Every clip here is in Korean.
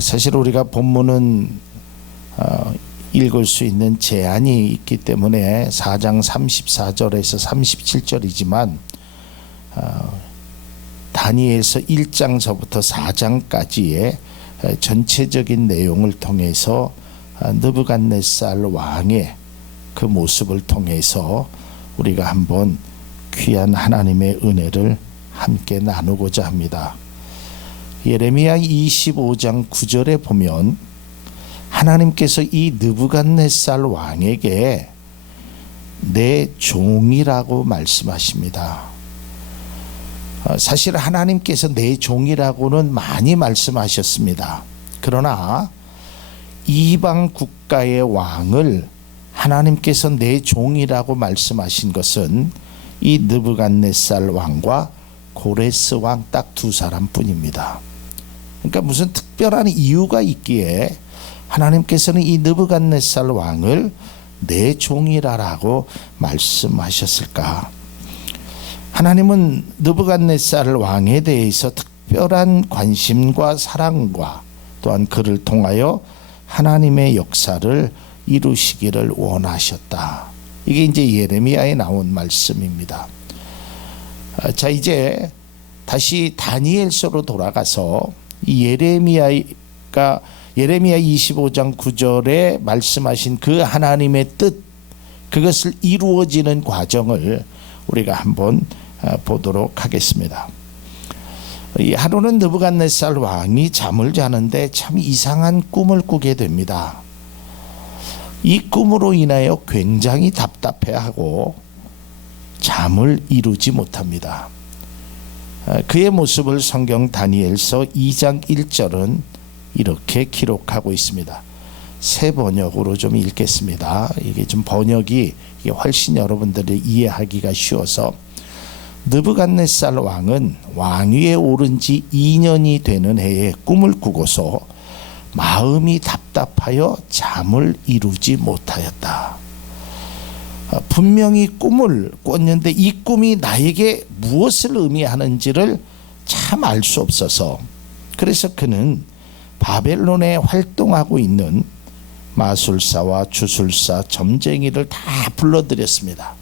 사실 우리가 본문은 읽을 수 있는 제한이 있기 때문에 4장 34절에서 37절이지만 다니엘서 1장서부터 4장까지의 전체적인 내용을 통해서 느부갓네살 왕의 그 모습을 통해서 우리가 한번 귀한 하나님의 은혜를 함께 나누고자 합니다. 예레미야 25장 9절에 보면 하나님께서 이 느부갓네살 왕에게 내 종이라고 말씀하십니다. 사실 하나님께서 내 종이라고는 많이 말씀하셨습니다. 그러나 이방 국가의 왕을 하나님께서 내 종이라고 말씀하신 것은 이 느부갓네살 왕과 고레스 왕 딱 두 사람뿐입니다. 그러니까 무슨 특별한 이유가 있기에 하나님께서는 이 느부갓네살 왕을 내 종이라고 말씀하셨을까? 하나님은 느부갓네살 왕에 대해서 특별한 관심과 사랑과 또한 그를 통하여 하나님의 역사를 이루시기를 원하셨다. 이게 이제 예레미야에 나온 말씀입니다. 자, 이제 다시 다니엘서로 돌아가서 이 예레미야 25장 9절에 말씀하신 그 하나님의 뜻, 그것을 이루어지는 과정을 우리가 한번 보도록 하겠습니다. 이 하루는 느부갓네살 왕이 잠을 자는데 참 이상한 꿈을 꾸게 됩니다. 이 꿈으로 인하여 굉장히 답답해하고 잠을 이루지 못합니다. 그의 모습을 성경 다니엘서 2장 1절은 이렇게 기록하고 있습니다. 새 번역으로 좀 읽겠습니다. 이게 좀 번역이 훨씬 여러분들이 이해하기가 쉬워서, 느부갓네살 왕은 왕위에 오른 지 2년이 되는 해에 꿈을 꾸고서 마음이 답답하여 잠을 이루지 못하였다. 분명히 꿈을 꿨는데 이 꿈이 나에게 무엇을 의미하는지를 참 알 수 없어서, 그래서 그는 바벨론에 활동하고 있는 마술사와 주술사, 점쟁이를 다 불러들였습니다.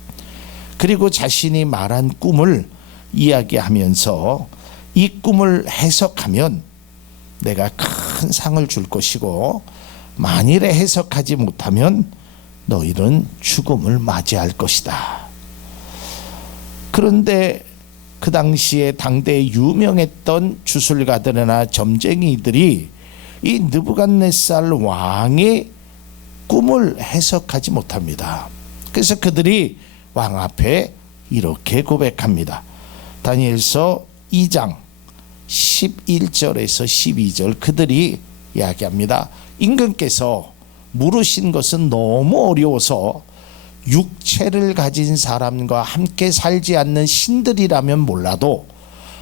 그리고 자신이 말한 꿈을 이야기하면서 이 꿈을 해석하면 내가 큰 상을 줄 것이고, 만일에 해석하지 못하면 너희는 죽음을 맞이할 것이다. 그런데 그 당시에 당대에 유명했던 주술가들이나 점쟁이들이 이 느부갓네살 왕의 꿈을 해석하지 못합니다. 그래서 그들이 왕 앞에 이렇게 고백합니다. 다니엘서 2장 11절에서 12절 그들이 이야기합니다. 임금께서 물으신 것은 너무 어려워서 육체를 가진 사람과 함께 살지 않는 신들이라면 몰라도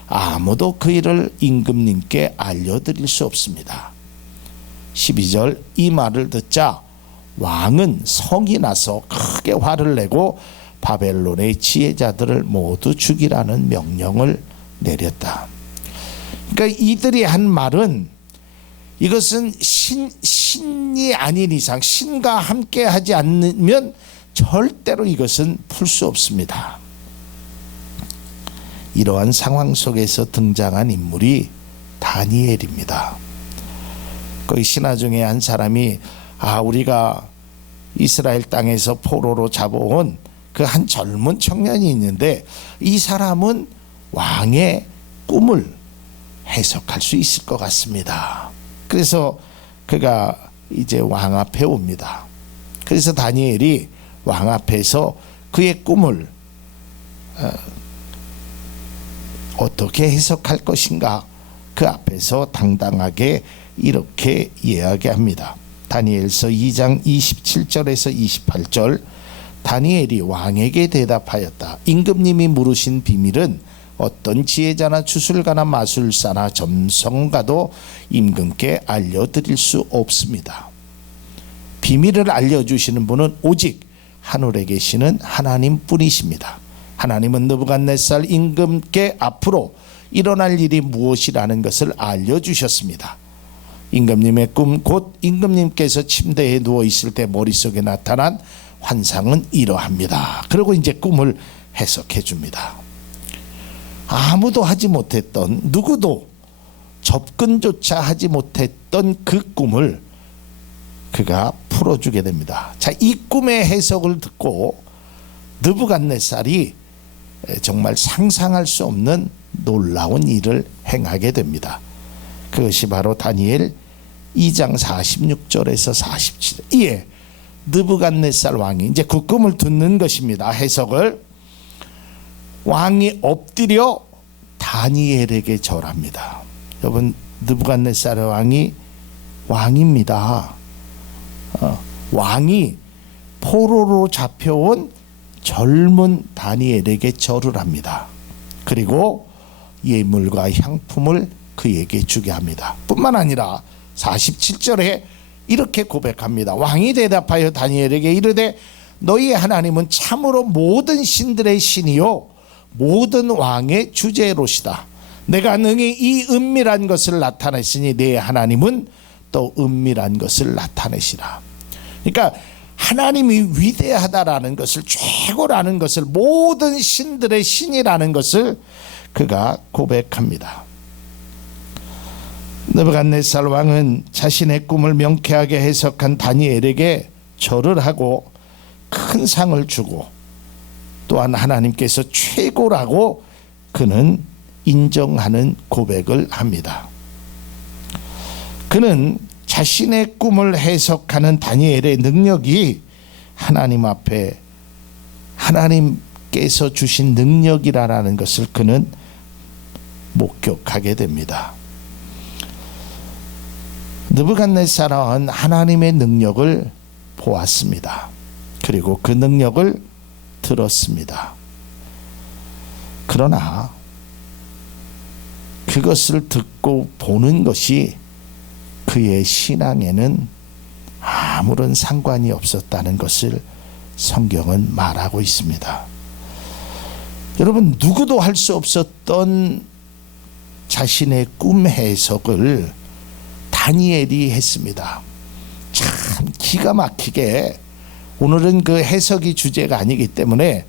아무도 그 일을 임금님께 알려드릴 수 없습니다. 12절 이 말을 듣자 왕은 성이 나서 크게 화를 내고 바벨론의 지혜자들을 모두 죽이라는 명령을 내렸다. 그러니까 이들이 한 말은, 이것은 신이 아닌 이상, 신과 함께 하지 않으면 절대로 이것은 풀 수 없습니다. 이러한 상황 속에서 등장한 인물이 다니엘입니다. 거기 신하 중에 한 사람이 우리가 이스라엘 땅에서 포로로 잡아온 그 한 젊은 청년이 있는데 이 사람은 왕의 꿈을 해석할 수 있을 것 같습니다. 그래서 그가 이제 왕 앞에 옵니다. 그래서 다니엘이 왕 앞에서 그의 꿈을 어떻게 해석할 것인가 그 앞에서 당당하게 이렇게 이야기합니다. 다니엘서 2장 27절에서 28절 다니엘이 왕에게 대답하였다. 임금님이 물으신 비밀은 어떤 지혜자나 주술가나 마술사나 점성가도 임금께 알려드릴 수 없습니다. 비밀을 알려주시는 분은 오직 하늘에 계시는 하나님뿐이십니다. 하나님은 느부갓네살 임금께 앞으로 일어날 일이 무엇이라는 것을 알려주셨습니다. 임금님의 꿈, 곧 임금님께서 침대에 누워 있을 때 머릿속에 나타난 환상은 이러합니다. 그리고 이제 꿈을 해석해 줍니다. 아무도 하지 못했던, 누구도 접근조차 하지 못했던 그 꿈을 그가 풀어주게 됩니다. 자, 이 꿈의 해석을 듣고 느부갓네살이 정말 상상할 수 없는 놀라운 일을 행하게 됩니다. 그것이 바로 다니엘 2장 46절에서 47절. 이에 느부갓네살 왕이 이제 그 꿈을 듣는 것입니다. 해석을. 왕이 엎드려 다니엘에게 절합니다. 여러분, 느부갓네살 왕이 왕입니다. 왕이 포로로 잡혀온 젊은 다니엘에게 절을 합니다. 그리고 예물과 향품을 그에게 주게 합니다. 뿐만 아니라 47절에 이렇게 고백합니다. 왕이 대답하여 다니엘에게 이르되 너희의 하나님은 참으로 모든 신들의 신이요 모든 왕의 주제로시다. 내가 능히 이 은밀한 것을 나타냈으니 내 하나님은 또 은밀한 것을 나타내시라. 그러니까 하나님이 위대하다라는 것을, 최고라는 것을, 모든 신들의 신이라는 것을 그가 고백합니다. 느부갓네살 왕은 자신의 꿈을 명쾌하게 해석한 다니엘에게 절을 하고 큰 상을 주고, 또한 하나님께서 최고라고 그는 인정하는 고백을 합니다. 그는 자신의 꿈을 해석하는 다니엘의 능력이 하나님 앞에 하나님께서 주신 능력이라는 것을 그는 목격하게 됩니다. 느부갓네살 왕은 하나님의 능력을 보았습니다. 그리고 그 능력을 들었습니다. 그러나 그것을 듣고 보는 것이 그의 신앙에는 아무런 상관이 없었다는 것을 성경은 말하고 있습니다. 여러분, 누구도 할 수 없었던 자신의 꿈 해석을 다니엘이 했습니다. 참 기가 막히게. 오늘은 그 해석이 주제가 아니기 때문에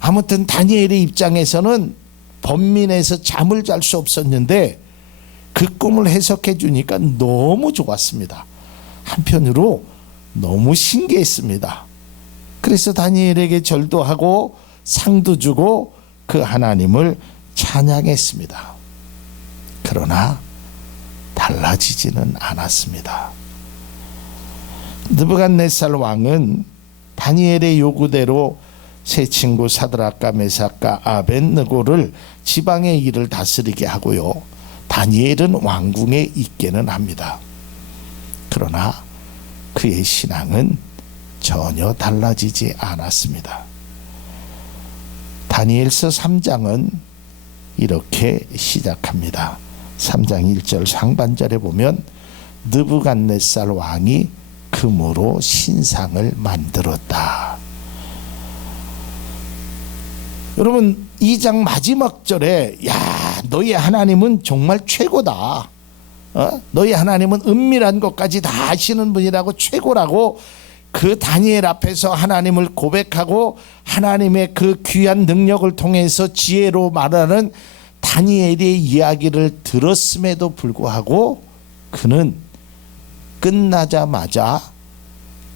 아무튼 다니엘의 입장에서는 번민해서 잠을 잘 수 없었는데 그 꿈을 해석해 주니까 너무 좋았습니다. 한편으로 너무 신기했습니다. 그래서 다니엘에게 절도 하고 상도 주고 그 하나님을 찬양했습니다. 그러나 달라지지는 않았습니다. 느부갓네살 왕은 다니엘의 요구대로 세 친구 사드락과 메삭과 아벳느고를 지방의 일을 다스리게 하고요, 다니엘은 왕궁에 있게는 합니다. 그러나 그의 신앙은 전혀 달라지지 않았습니다. 다니엘서 3장은 이렇게 시작합니다. 3장 1절 상반절에 보면 느부갓네살 왕이 금으로 신상을 만들었다. 여러분, 2장 마지막 절에 야, 너희 하나님은 정말 최고다. 너희 하나님은 은밀한 것까지 다 아시는 분이라고, 최고라고 그 다니엘 앞에서 하나님을 고백하고 하나님의 그 귀한 능력을 통해서 지혜로 말하는 다니엘의 이야기를 들었음에도 불구하고 그는 끝나자마자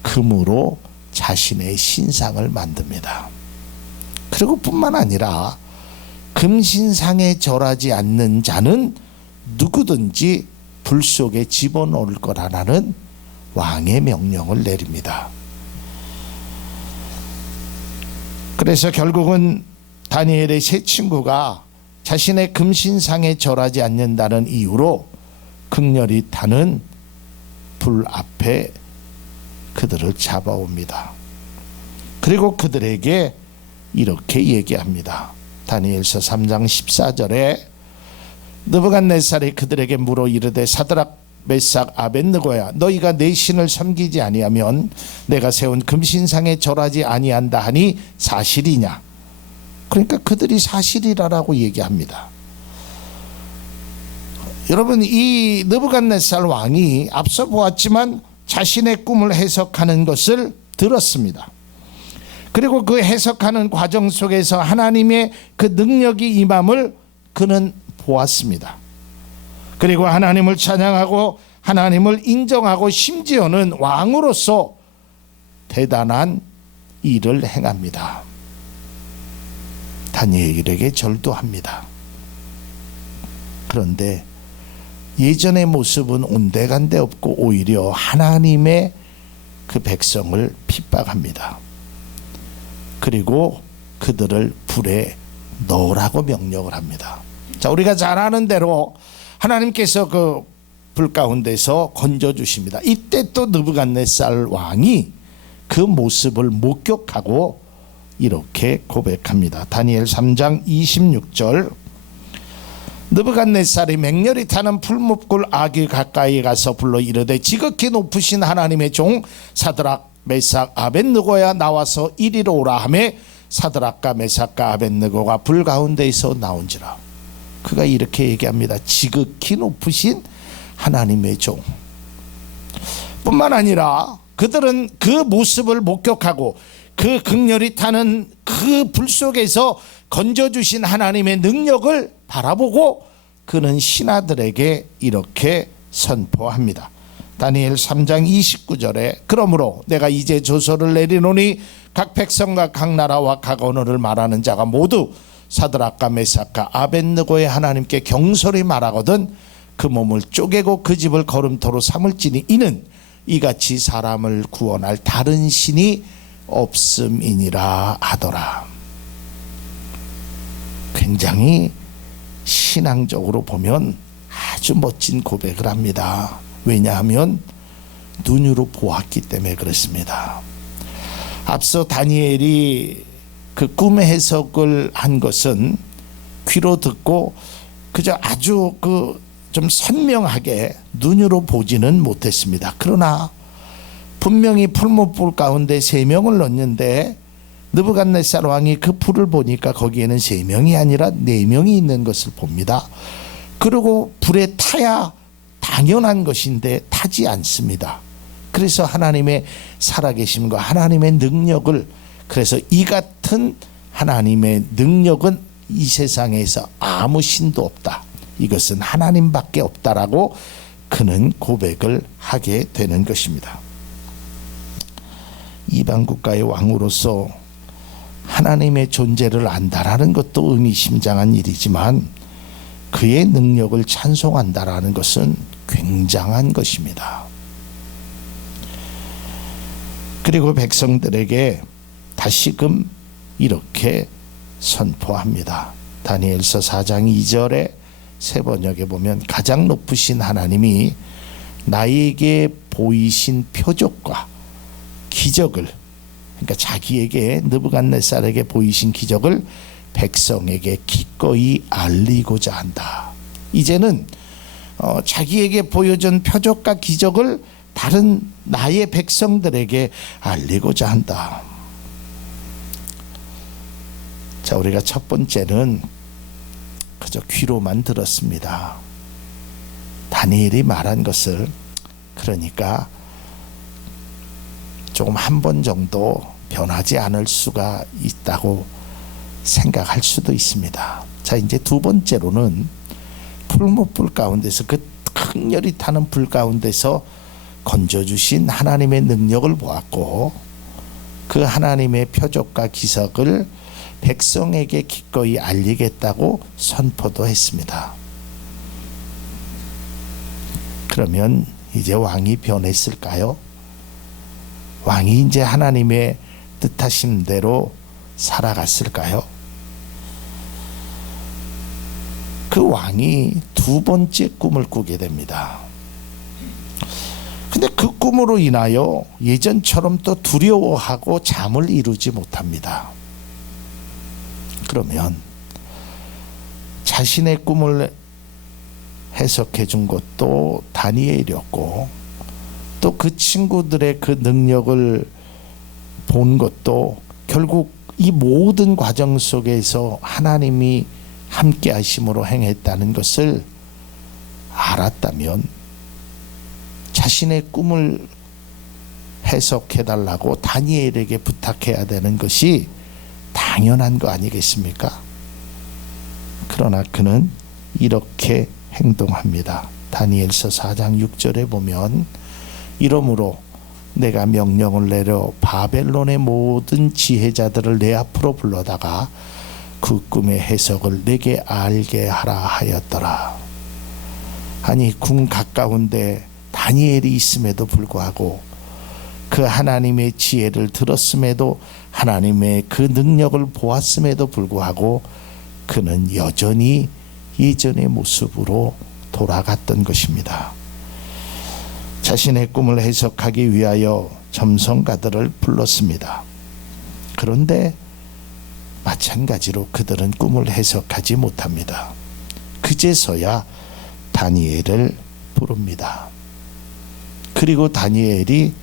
금으로 자신의 신상을 만듭니다. 그리고 뿐만 아니라 금신상에 절하지 않는 자는 누구든지 불 속에 집어넣을 거라는 왕의 명령을 내립니다. 그래서 결국은 다니엘의 세 친구가 자신의 금신상에 절하지 않는다는 이유로 극렬히 타는 불 앞에 그들을 잡아옵니다. 그리고 그들에게 이렇게 얘기합니다. 다니엘서 3장 14절에 느부갓네살이 그들에게 물어 이르되 사드락 메삭 아벳느고야, 너희가 내 신을 섬기지 아니하면 내가 세운 금신상에 절하지 아니한다 하니 사실이냐? 그러니까 그들이 사실이라고 얘기합니다. 여러분, 이 느부갓네살 왕이 앞서 보았지만 자신의 꿈을 해석하는 것을 들었습니다. 그리고 그 해석하는 과정 속에서 하나님의 그 능력이 임함을 그는 보았습니다. 그리고 하나님을 찬양하고 하나님을 인정하고 심지어는 왕으로서 대단한 일을 행합니다. 다니엘에게 절도합니다. 그런데 예전의 모습은 온데간데 없고 오히려 하나님의 그 백성을 핍박합니다. 그리고 그들을 불에 넣으라고 명령을 합니다. 자, 우리가 잘 아는 대로 하나님께서 그 불 가운데서 건져주십니다. 이때 또 느부갓네살 왕이 그 모습을 목격하고 이렇게 고백합니다. 다니엘 3장 26절, 느부갓네살이 맹렬히 타는 풀무불 아기 가까이 가서 불러 이르되 지극히 높으신 하나님의 종 사드락 메삭 아벳느고야 나와서 이리로 오라 하매 사드락과 메삭과 아벳느고가 불 가운데에서 나온지라. 그가 이렇게 얘기합니다. 지극히 높으신 하나님의 종. 뿐만 아니라 그들은 그 모습을 목격하고 그 극렬히 타는 그 불 속에서 건져주신 하나님의 능력을 바라보고 그는 신하들에게 이렇게 선포합니다. 다니엘 3장 29절에 그러므로 내가 이제 조서를 내리노니 각 백성과 각 나라와 각 언어를 말하는 자가 모두 사드락과 메삭과 아벳느고의 하나님께 경솔히 말하거든 그 몸을 쪼개고 그 집을 거름토로 삼을지니 이는 이같이 사람을 구원할 다른 신이 없음이니라 하더라. 굉장히 신앙적으로 보면 아주 멋진 고백을 합니다. 왜냐하면 눈으로 보았기 때문에 그렇습니다. 앞서 다니엘이 그 꿈의 해석을 한 것은 귀로 듣고 그저 아주 좀 선명하게 눈으로 보지는 못했습니다. 그러나 분명히 풀무불 가운데 3명을 넣는데 느부갓네살 왕이 그 불을 보니까 거기에는 3명이 아니라 4명이 있는 것을 봅니다. 그리고 불에 타야 당연한 것인데 타지 않습니다. 그래서 하나님의 살아계심과 하나님의 능력을, 그래서 이 같은 하나님의 능력은 이 세상에서 아무 신도 없다, 이것은 하나님밖에 없다라고 그는 고백을 하게 되는 것입니다. 이방 국가의 왕으로서 하나님의 존재를 안다라는 것도 의미심장한 일이지만 그의 능력을 찬송한다라는 것은 굉장한 것입니다. 그리고 백성들에게 다시금 이렇게 선포합니다. 다니엘서 4장 2절에 새 번역에 보면 가장 높으신 하나님이 나에게 보이신 표적과 기적을, 그러니까 자기에게 느부갓네살에게 보이신 기적을 백성에게 기꺼이 알리고자 한다. 이제는 자기에게 보여준 표적과 기적을 다른 나의 백성들에게 알리고자 한다. 자, 우리가 첫 번째는 그저 귀로만 들었습니다. 다니엘이 말한 것을, 그러니까 조금 한 번 정도 변하지 않을 수가 있다고 생각할 수도 있습니다. 자, 이제 두 번째로는 풀무불 가운데서, 그 극렬히 타는 불 가운데서 건져주신 하나님의 능력을 보았고 그 하나님의 표적과 기적을 백성에게 기꺼이 알리겠다고 선포도 했습니다. 그러면 이제 왕이 변했을까요? 왕이 이제 하나님의 뜻하신 대로 살아갔을까요? 그 왕이 두 번째 꿈을 꾸게 됩니다. 근데 그 꿈으로 인하여 예전처럼 또 두려워하고 잠을 이루지 못합니다. 그러면 자신의 꿈을 해석해 준 것도 다니엘이었고 또 그 친구들의 그 능력을 본 것도 결국 이 모든 과정 속에서 하나님이 함께 하심으로 행했다는 것을 알았다면 자신의 꿈을 해석해달라고 다니엘에게 부탁해야 되는 것이 당연한 거 아니겠습니까? 그러나 그는 이렇게 행동합니다. 다니엘서 4장 6절에 보면 이러므로 내가 명령을 내려 바벨론의 모든 지혜자들을 내 앞으로 불러다가 그 꿈의 해석을 내게 알게 하라 하였더라. 아니 궁 가까운데 다니엘이 있음에도 불구하고 그 하나님의 지혜를 들었음에도 하나님의 그 능력을 보았음에도 불구하고 그는 여전히 예전의 모습으로 돌아갔던 것입니다. 자신의 꿈을 해석하기 위하여 점성가들을 불렀습니다. 그런데 마찬가지로 그들은 꿈을 해석하지 못합니다. 그제서야 다니엘을 부릅니다. 그리고 다니엘이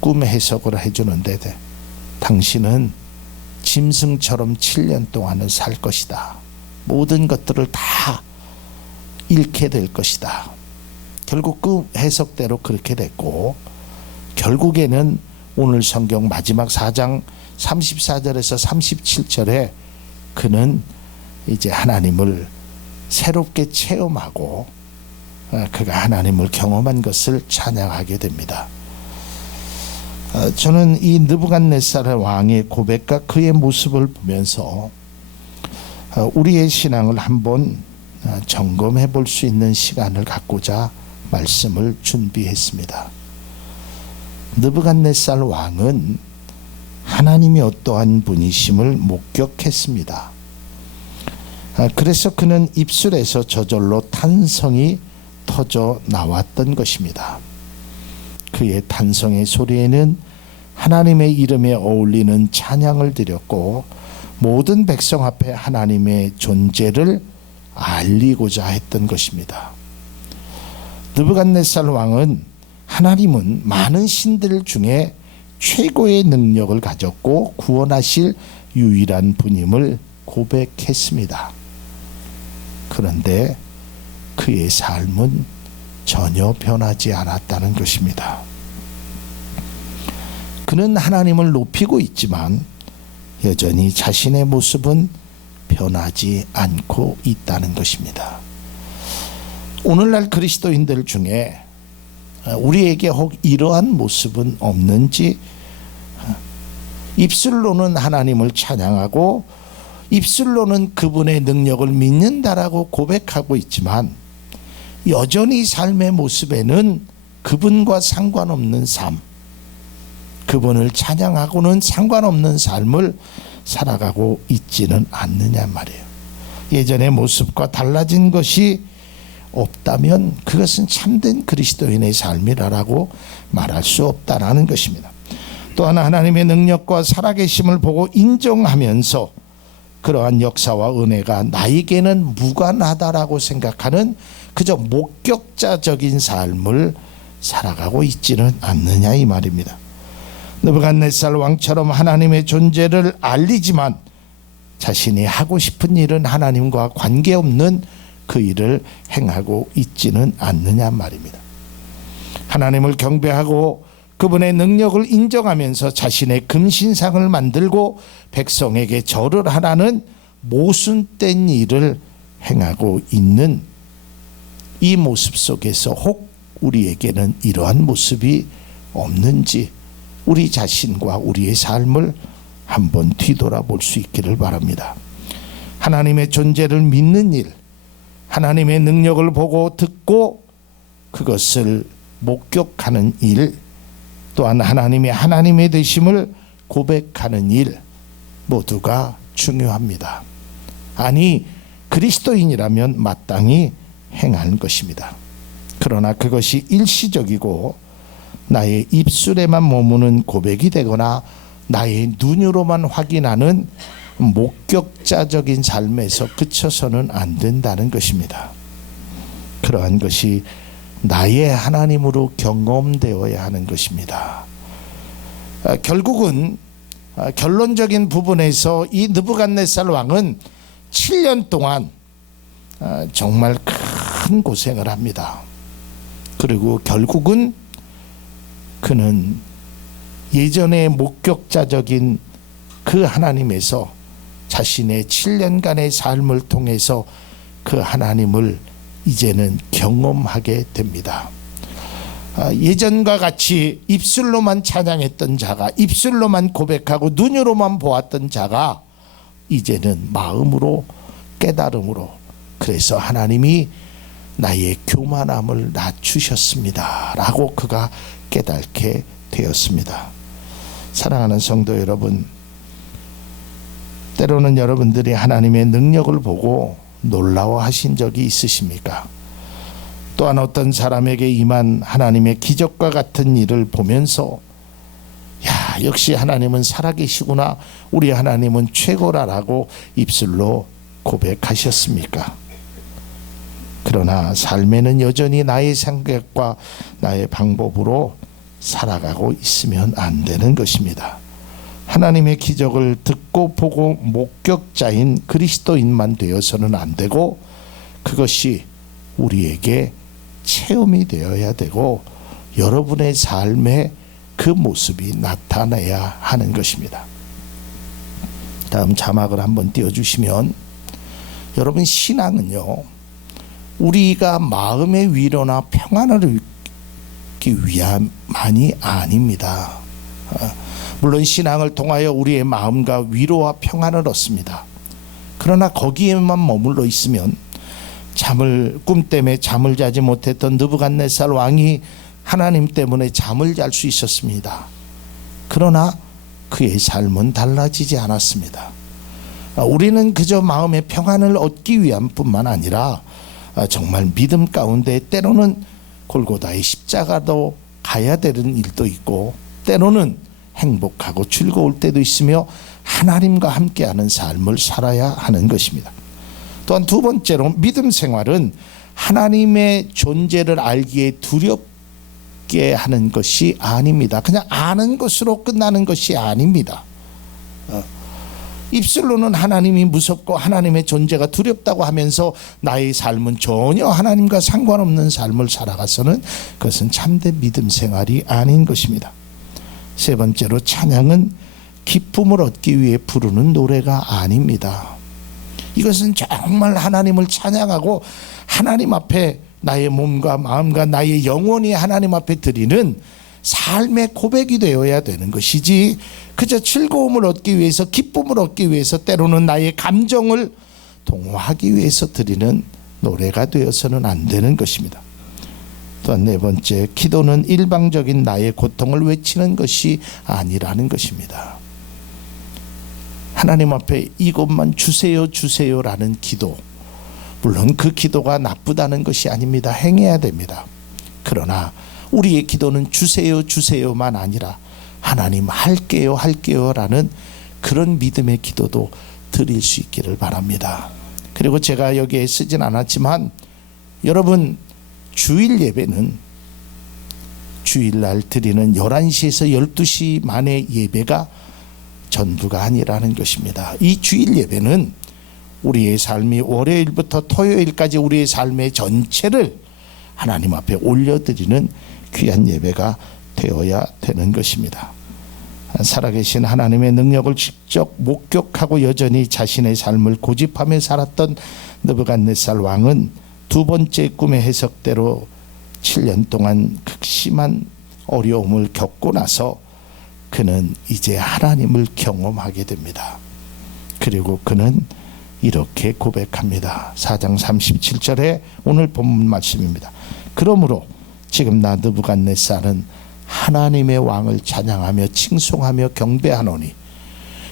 꿈 해석을 해주는데 당신은 짐승처럼 7년 동안은 살 것이다. 모든 것들을 다 잃게 될 것이다. 결국 그 해석대로 그렇게 됐고 결국에는 오늘 성경 마지막 4장 34절에서 37절에 그는 이제 하나님을 새롭게 체험하고 그가 하나님을 경험한 것을 찬양하게 됩니다. 저는 이 느부갓네살 왕의 고백과 그의 모습을 보면서 우리의 신앙을 한번 점검해 볼 수 있는 시간을 갖고자 말씀을 준비했습니다. 느부갓네살 왕은 하나님이 어떠한 분이심을 목격했습니다. 그래서 그는 입술에서 저절로 탄성이 터져 나왔던 것입니다. 그의 탄성의 소리에는 하나님의 이름에 어울리는 찬양을 드렸고 모든 백성 앞에 하나님의 존재를 알리고자 했던 것입니다. 느부갓네살 왕은 하나님은 많은 신들 중에 최고의 능력을 가졌고 구원하실 유일한 분임을 고백했습니다. 그런데 그의 삶은 전혀 변하지 않았다는 것입니다. 그는 하나님을 높이고 있지만 여전히 자신의 모습은 변하지 않고 있다는 것입니다. 오늘날 그리스도인들 중에 우리에게 혹 이러한 모습은 없는지, 입술로는 하나님을 찬양하고 입술로는 그분의 능력을 믿는다라고 고백하고 있지만 여전히 삶의 모습에는 그분과 상관없는 삶, 그분을 찬양하고는 상관없는 삶을 살아가고 있지는 않느냐 말이에요. 예전의 모습과 달라진 것이 없다면 그것은 참된 그리스도인의 삶이라고 말할 수 없다라는 것입니다. 또한 하나님의 능력과 살아계심을 보고 인정하면서 그러한 역사와 은혜가 나에게는 무관하다라고 생각하는 그저 목격자적인 삶을 살아가고 있지는 않느냐 이 말입니다. 느부갓네살 왕처럼 하나님의 존재를 알리지만 자신이 하고 싶은 일은 하나님과 관계없는 그 일을 행하고 있지는 않느냐 말입니다. 하나님을 경배하고 그분의 능력을 인정하면서 자신의 금신상을 만들고 백성에게 절을 하라는 모순된 일을 행하고 있는 이 모습 속에서 혹 우리에게는 이러한 모습이 없는지 우리 자신과 우리의 삶을 한번 뒤돌아볼 수 있기를 바랍니다. 하나님의 존재를 믿는 일, 하나님의 능력을 보고 듣고 그것을 목격하는 일, 또한 하나님의 되심을 고백하는 일 모두가 중요합니다. 아니 그리스도인이라면 마땅히 행하는 것입니다. 그러나 그것이 일시적이고 나의 입술에만 머무는 고백이 되거나 나의 눈으로만 확인하는 목격자적인 삶에서 그쳐서는 안 된다는 것입니다. 그러한 것이 나의 하나님으로 경험되어야 하는 것입니다. 결국은 결론적인 부분에서 이 느부갓네살 왕은 7년 동안 정말 큰 고생을 합니다. 그리고 결국은 그는 예전의 목격자적인 그 하나님에서 자신의 7년간의 삶을 통해서 그 하나님을 이제는 경험하게 됩니다. 예전과 같이 입술로만 찬양했던 자가, 입술로만 고백하고 눈으로만 보았던 자가 이제는 마음으로, 깨달음으로, 그래서 하나님이 나의 교만함을 낮추셨습니다 라고 그가 깨닫게 되었습니다. 사랑하는 성도 여러분, 때로는 여러분들이 하나님의 능력을 보고 놀라워하신 적이 있으십니까? 또한 어떤 사람에게 임한 하나님의 기적과 같은 일을 보면서 야, 역시 하나님은 살아계시구나, 우리 하나님은 최고라라고 입술로 고백하셨습니까? 그러나 삶에는 여전히 나의 생각과 나의 방법으로 살아가고 있으면 안 되는 것입니다. 하나님의 기적을 듣고 보고 목격자인 그리스도인만 되어서는 안 되고, 그것이 우리에게 체험이 되어야 되고 여러분의 삶에 그 모습이 나타나야 하는 것입니다. 다음 자막을 한번 띄워주시면, 여러분, 신앙은요, 우리가 마음의 위로나 평안을 얻기 위함만이 아닙니다. 물론 신앙을 통하여 우리의 마음과 위로와 평안을 얻습니다. 그러나 거기에만 머물러 있으면 꿈 때문에 잠을 자지 못했던 느부갓네살 왕이 하나님 때문에 잠을 잘 수 있었습니다. 그러나 그의 삶은 달라지지 않았습니다. 우리는 그저 마음의 평안을 얻기 위함 뿐만 아니라 정말 믿음 가운데 때로는 골고다의 십자가도 가야 되는 일도 있고, 때로는 행복하고 즐거울 때도 있으며 하나님과 함께하는 삶을 살아야 하는 것입니다. 또한 두 번째로, 믿음 생활은 하나님의 존재를 알기에 두렵게 하는 것이 아닙니다. 그냥 아는 것으로 끝나는 것이 아닙니다. 입술로는 하나님이 무섭고 하나님의 존재가 두렵다고 하면서 나의 삶은 전혀 하나님과 상관없는 삶을 살아가서는 그것은 참된 믿음 생활이 아닌 것입니다. 세 번째로, 찬양은 기쁨을 얻기 위해 부르는 노래가 아닙니다. 이것은 정말 하나님을 찬양하고 하나님 앞에 나의 몸과 마음과 나의 영혼이 하나님 앞에 드리는 삶의 고백이 되어야 되는 것이지, 그저 즐거움을 얻기 위해서, 기쁨을 얻기 위해서, 때로는 나의 감정을 동화하기 위해서 드리는 노래가 되어서는 안 되는 것입니다. 또한 네 번째, 기도는 일방적인 나의 고통을 외치는 것이 아니라는 것입니다. 하나님 앞에 이것만 주세요 주세요라는 기도, 물론 그 기도가 나쁘다는 것이 아닙니다. 행해야 됩니다. 그러나 우리의 기도는 주세요 주세요만 아니라 하나님 할게요 할게요라는 그런 믿음의 기도도 드릴 수 있기를 바랍니다. 그리고 제가 여기에 쓰진 않았지만, 여러분, 주일 예배는 주일날 드리는 11시에서 12시 만의 예배가 전부가 아니라는 것입니다. 이 주일 예배는 우리의 삶이 월요일부터 토요일까지 우리의 삶의 전체를 하나님 앞에 올려드리는 귀한 예배가 되어야 되는 것입니다. 살아계신 하나님의 능력을 직접 목격하고 여전히 자신의 삶을 고집하며 살았던 느부갓네살 왕은 두 번째 꿈의 해석대로 7년 동안 극심한 어려움을 겪고 나서 그는 이제 하나님을 경험하게 됩니다. 그리고 그는 이렇게 고백합니다. 4장 37절에 오늘 본문 말씀입니다. 그러므로 지금 나 느부갓네살은 하나님의 왕을 찬양하며 칭송하며 경배하노니.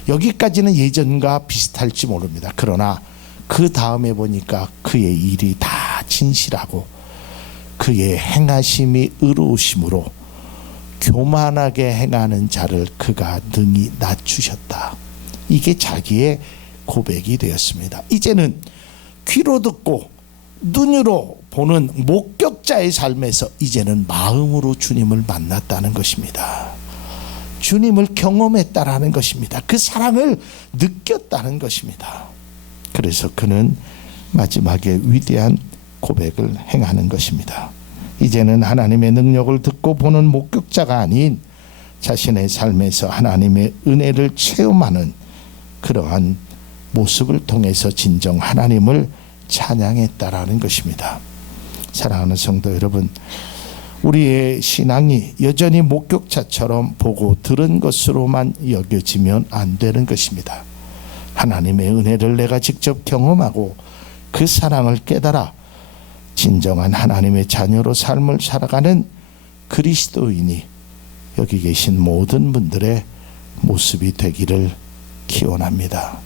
여기까지는 예전과 비슷할지 모릅니다. 그러나 그 다음에 보니까 그의 일이 다 진실하고 그의 행하심이 의로우심으로 교만하게 행하는 자를 그가 능히 낮추셨다. 이게 자기의 고백이 되었습니다. 이제는 귀로 듣고 눈으로 보는 목격자의 삶에서 이제는 마음으로 주님을 만났다는 것입니다. 주님을 경험했다라는 것입니다. 그 사랑을 느꼈다는 것입니다. 그래서 그는 마지막에 위대한 고백을 행하는 것입니다. 이제는 하나님의 능력을 듣고 보는 목격자가 아닌 자신의 삶에서 하나님의 은혜를 체험하는 그러한 모습을 통해서 진정 하나님을 찬양했다라는 것입니다. 사랑하는 성도 여러분, 우리의 신앙이 여전히 목격자처럼 보고 들은 것으로만 여겨지면 안 되는 것입니다. 하나님의 은혜를 내가 직접 경험하고 그 사랑을 깨달아 진정한 하나님의 자녀로 삶을 살아가는 그리스도인이 여기 계신 모든 분들의 모습이 되기를 기원합니다.